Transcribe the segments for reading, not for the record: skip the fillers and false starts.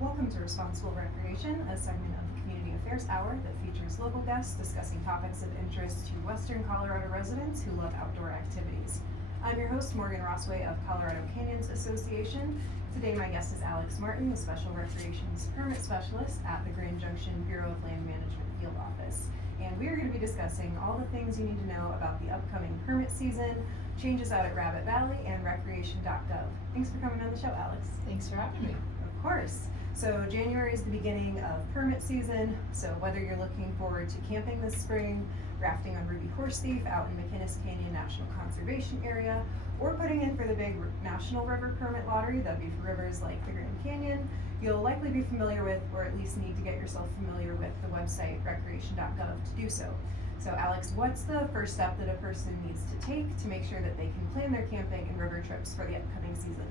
Welcome to Responsible Recreation, a segment of the Community Affairs Hour that features local guests discussing topics of interest to Western Colorado residents who love outdoor activities. I'm your host, Morgan Rossway of Colorado Canyons Association. Today my guest is Alex Martin, the Special Recreations Permit Specialist at the Grand Junction Bureau of Land Management Field Office. And we are going to be discussing all the things you need to know about the upcoming permit season, changes out at Rabbit Valley, and recreation.gov. Thanks for coming on the show, Alex. Thanks for having me. Of course. So January is the beginning of permit season, so whether you're looking forward to camping this spring, rafting on Ruby-Horesethief out in McInnis Canyon National Conservation Area, or putting in for the big National River Permit Lottery, that'd be for rivers like the Grand Canyon, you'll likely be familiar with, or at least need to get yourself familiar with, the website recreation.gov to do so. So Alex, what's the first step that a person needs to take to make sure that they can plan their camping and river trips for the upcoming season?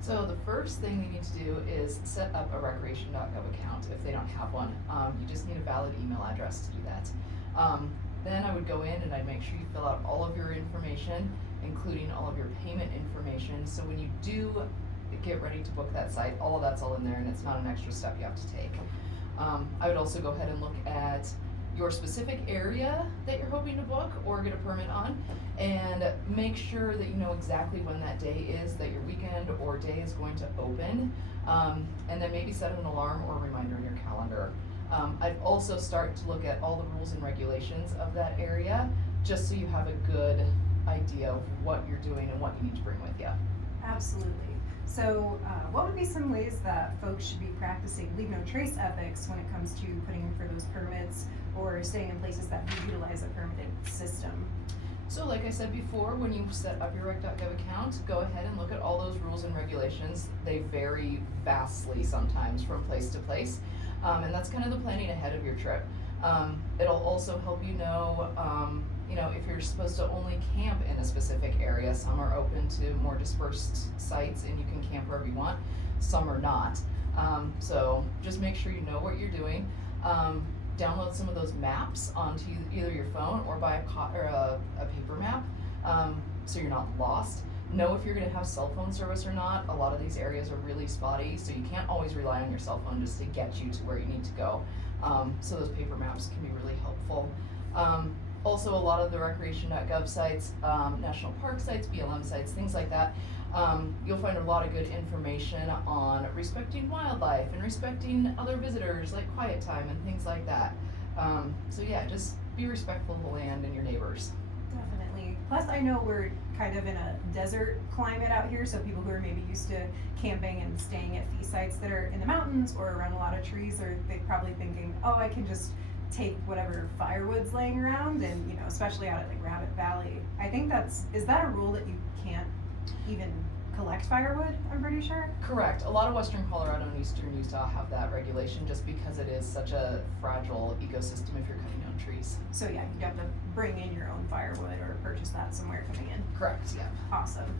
So the first thing they need to do is set up a recreation.gov account if they don't have one. You just need a valid email address to do that. Then I would go in and I'd make sure you fill out all of your information, including all of your payment information. So when you do get ready to book that site, all of that's all in there and it's not an extra step you have to take. I would also go ahead and look at your specific area that you're hoping to book or get a permit on, and make sure that you know exactly when that day is that your weekend or day is going to open, and then maybe set an alarm or a reminder in your calendar. I'd also start to look at all the rules and regulations of that area, just so you have a good idea of what you're doing and what you need to bring with you. Absolutely. So what would be some ways that folks should be practicing leave no trace ethics when it comes to putting in for those permits or staying in places that do utilize a permitted system? So like I said before, when you set up your rec.gov account, go ahead and look at all those rules and regulations. They vary vastly sometimes from place to place, and that's kind of the planning ahead of your trip. It'll also help you know if you're supposed to only camp in a specific area. Some are open to more dispersed sites and you can camp wherever you want. Some are not. So just make sure you know what you're doing. Download some of those maps onto either your phone or buy a paper map, so you're not lost. Know if you're going to have cell phone service or not. A lot of these areas are really spotty, so you can't always rely on your cell phone just to get you to where you need to go. So those paper maps can be really helpful. Also, a lot of the recreation.gov sites, national park sites, BLM sites, things like that, you'll find a lot of good information on respecting wildlife and respecting other visitors, like quiet time and things like that. So yeah, just be respectful of the land and your neighbors. Definitely. Plus, I know we're kind of in a desert climate out here, so people who are maybe used to camping and staying at fee sites that are in the mountains or around a lot of trees are probably thinking, oh, I can just take whatever firewood's laying around, and especially out at like Rabbit Valley. I think is that a rule that you can't even collect firewood, I'm pretty sure? Correct. A lot of Western Colorado and Eastern Utah have that regulation just because it is such a fragile ecosystem if you're cutting down trees. So yeah, you'd have to bring in your own firewood or purchase that somewhere coming in. Correct, yeah. Awesome.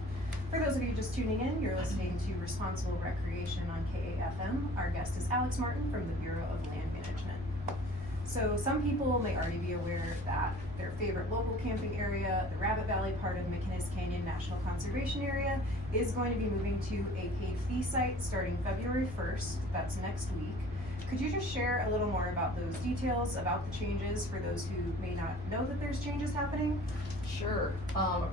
For those of you just tuning in, you're listening to Responsible Recreation on KAFM. Our guest is Alex Martin from the Bureau of Land Management. So some people may already be aware that their favorite local camping area, the Rabbit Valley part of McInnis Canyon National Conservation Area, is going to be moving to a paid fee site starting February 1st. That's next week. Could you just share a little more about those details, about the changes for those who may not know that there's changes happening? Sure.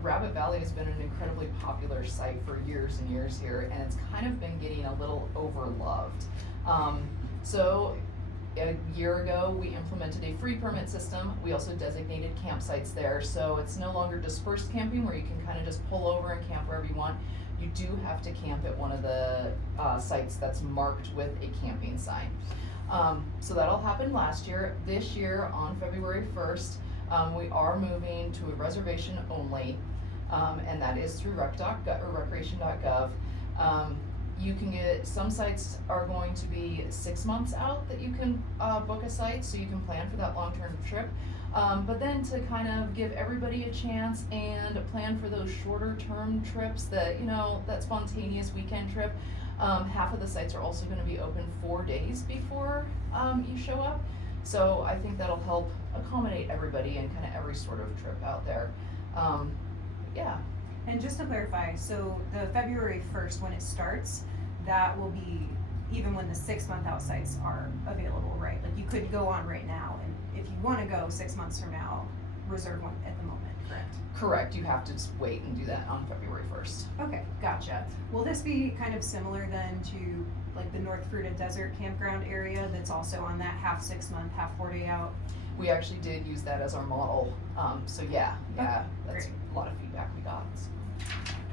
Rabbit Valley has been an incredibly popular site for years and years here, and it's kind of been getting a little overloved. So a year ago, we implemented a free permit system. We also designated campsites there, so it's no longer dispersed camping where you can kind of just pull over and camp wherever you want. You do have to camp at one of the sites that's marked with a camping sign. So that all happened last year. This year, on February 1st, we are moving to a reservation only, and that is through recreation.gov. You can get, some sites are going to be 6 months out that you can book a site, so you can plan for that long-term trip. But then to kind of give everybody a chance and plan for those shorter term trips that, that spontaneous weekend trip, half of the sites are also gonna be open 4 days before you show up. So I think that'll help accommodate everybody and kind of every sort of trip out there. Yeah. And just to clarify, so the February 1st when it starts, that will be even when the 6-month out sites are available, right? Like you could go on right now, and if you wanna go 6 months from now, reserve one at the moment, correct? Correct, you have to just wait and do that on February 1st. Okay, gotcha. Will this be kind of similar then to like the North Fruita Desert Campground area that's also on that half 6 month, half 4-day out? We actually did use that as our model, so yeah, that's great. a lot of feedback we got.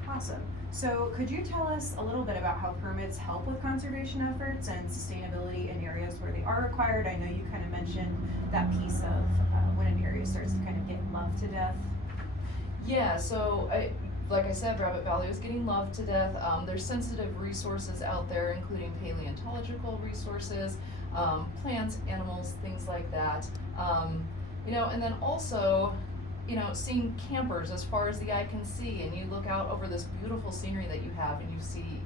Awesome. So could you tell us a little bit about how permits help with conservation efforts and sustainability in areas where they are required? I know you kind of mentioned that piece of when an area starts to kind of get loved to death. Yeah, so like I said, Rabbit Valley is getting loved to death. There's sensitive resources out there, including paleontological resources, plants, animals, things like that. And then also, seeing campers as far as the eye can see, and you look out over this beautiful scenery that you have, and you see,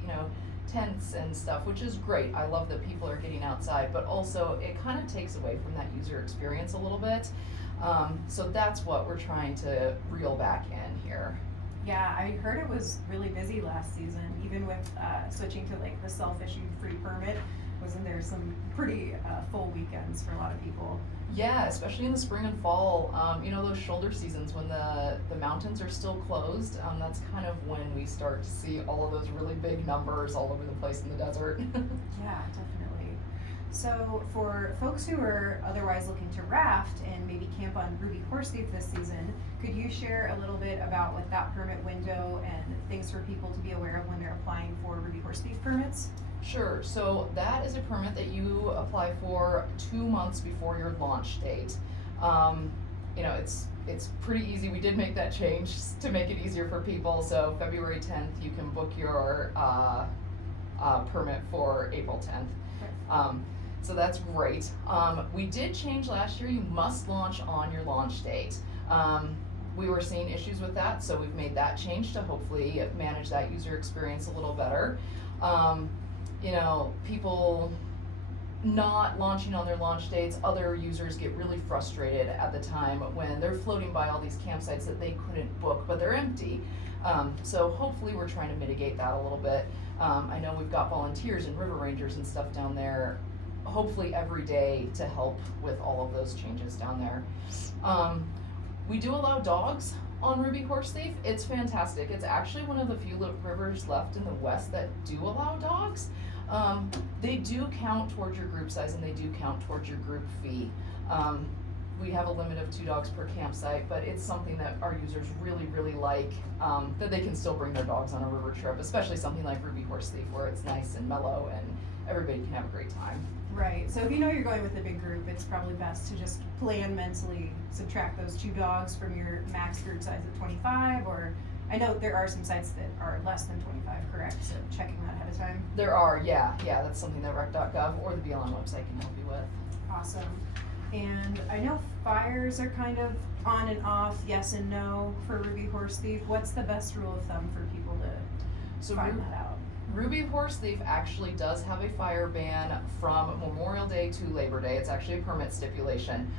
tents and stuff, which is great. I love that people are getting outside, but also it kind of takes away from that user experience a little bit. So that's what we're trying to reel back in here. Yeah, I heard it was really busy last season, even with switching to like the self-issued free permit. Wasn't there some pretty full weekends for a lot of people? Yeah, especially in the spring and fall, those shoulder seasons when the mountains are still closed, that's kind of when we start to see all of those really big numbers all over the place in the desert. Yeah, definitely. So for folks who are otherwise looking to raft and maybe camp on Ruby-Horesethief this season, could you share a little bit about what that permit window and things for people to be aware of when they're applying for Ruby-Horesethief permits? Sure, so that is a permit that you apply for 2 months before your launch date. It's pretty easy. We did make that change to make it easier for people, so February 10th you can book your permit for April 10th. So that's great. We did change last year, you must launch on your launch date. We were seeing issues with that, so we've made that change to hopefully manage that user experience a little better. People not launching on their launch dates, other users get really frustrated at the time when they're floating by all these campsites that they couldn't book, but they're empty. So hopefully we're trying to mitigate that a little bit. I know we've got volunteers and river rangers and stuff down there, hopefully every day to help with all of those changes down there. We do allow dogs on Ruby-Horesethief. It's fantastic. It's actually one of the few rivers left in the West that do allow dogs. They do count towards your group size and they do count towards your group fee. We have a limit of 2 dogs per campsite, but it's something that our users really, really like, that they can still bring their dogs on a river trip, especially something like Ruby-Horesethief where it's nice and mellow and everybody can have a great time. Right, so if you know you're going with a big group, it's probably best to just plan mentally, subtract those 2 dogs from your max group size of 25, or I know there are some sites that are less than 25, correct? So checking that ahead of time. There are, yeah, that's something that rec.gov or the BLM website can help you with. Awesome. And I know fires are kind of on and off, yes and no for Ruby-Horesethief. What's the best rule of thumb for people to find that out? Ruby-Horesethief actually does have a fire ban from Memorial Day to Labor Day. It's actually a permit stipulation.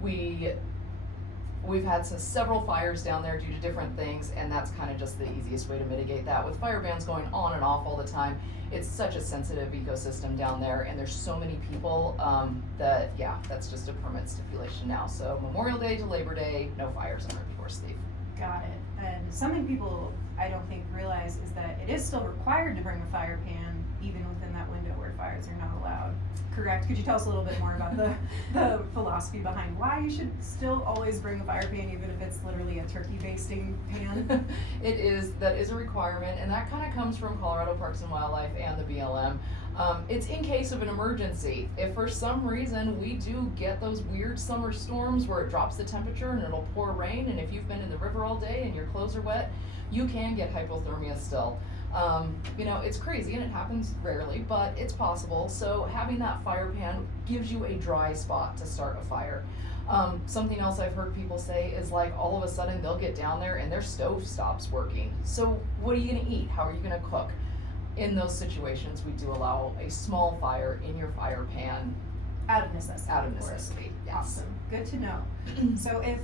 We've had several fires down there due to different things, and that's kind of just the easiest way to mitigate that. With fire bans going on and off all the time, it's such a sensitive ecosystem down there, and there's so many people that's just a permit stipulation now. So Memorial Day to Labor Day, no fires on Ruby-Horesethief. Got it. And something people I don't think realize is that it is still required to bring a fire pan even within that window where fires are not allowed. Correct? Could you tell us a little bit more about the philosophy behind why you should still always bring a fire pan even if it's literally a turkey basting pan? That is a requirement, and that kind of comes from Colorado Parks and Wildlife and the BLM. It's in case of an emergency. If for some reason we do get those weird summer storms where it drops the temperature and it'll pour rain, and if you've been in the river all day and your clothes are wet, you can get hypothermia still. It's crazy and it happens rarely, but it's possible. So having that fire pan gives you a dry spot to start a fire. Something else I've heard people say is like all of a sudden they'll get down there and their stove stops working. So what are you gonna eat? How are you gonna cook? In those situations, we do allow a small fire in your fire pan Out of necessity. Out of course. necessity, yes. Awesome, good to know. So if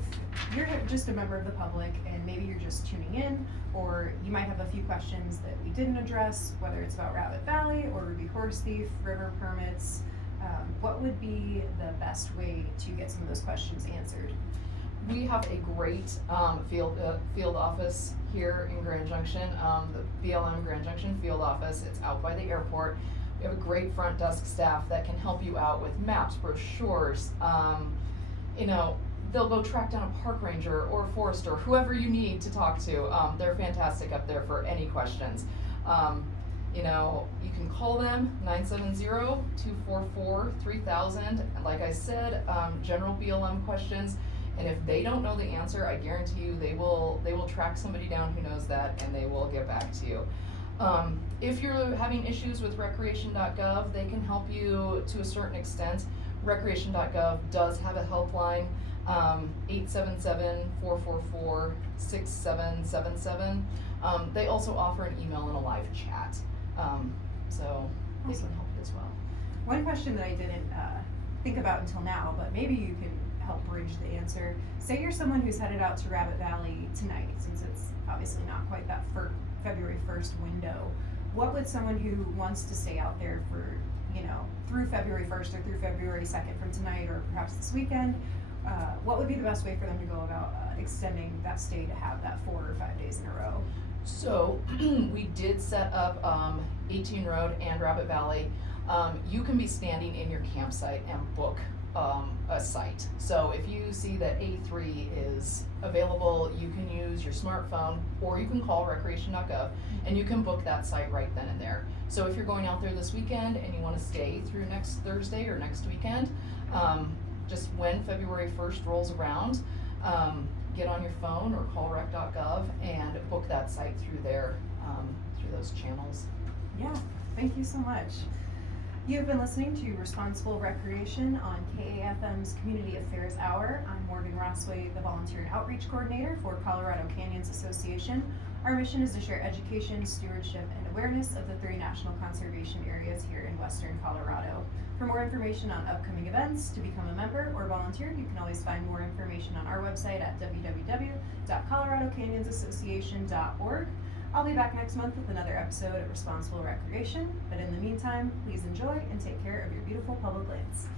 you're just a member of the public and maybe you're just tuning in, or you might have a few questions that we didn't address, whether it's about Rabbit Valley or Ruby-Horesethief, river permits, what would be the best way to get some of those questions answered? We have a great field office here in Grand Junction, the BLM Grand Junction field office. It's out by the airport. We have a great front desk staff that can help you out with maps, brochures. They'll go track down a park ranger or a forester, whoever you need to talk to. They're fantastic up there for any questions. You can call them 970-244-3000. And like I said, general BLM questions. And if they don't know the answer, I guarantee you they will track somebody down who knows that, and they will get back to you. If you're having issues with recreation.gov, they can help you to a certain extent. Recreation.gov does have a helpline, 877-444-6777. They also offer an email and a live chat. So they can help you as well. One question that I didn't think about until now, but maybe you can help bridge the answer. Say you're someone who's headed out to Rabbit Valley tonight, since it's obviously not quite that February 1st window. What would someone who wants to stay out there for, through February 1st or through February 2nd from tonight or perhaps this weekend, what would be the best way for them to go about extending that stay to have that 4 or 5 days in a row? So we did set up 18 Road and Rabbit Valley. You can be standing in your campsite and book a site. So if you see that A3 is available, you can use your smartphone or you can call recreation.gov and you can book that site right then and there. So if you're going out there this weekend and you want to stay through next Thursday or next weekend, just when February 1st rolls around, get on your phone or call rec.gov and book that site through there, through those channels. Yeah, thank you so much. You've been listening to Responsible Recreation on KAFM's Community Affairs Hour. I'm Morgan Rossway, the Volunteer and Outreach Coordinator for Colorado Canyons Association. Our mission is to share education, stewardship, and awareness of the 3 national conservation areas here in Western Colorado. For more information on upcoming events, to become a member or volunteer, you can always find more information on our website at www.coloradocanyonsassociation.org. I'll be back next month with another episode of Responsible Recreation, but in the meantime, please enjoy and take care of your beautiful public lands.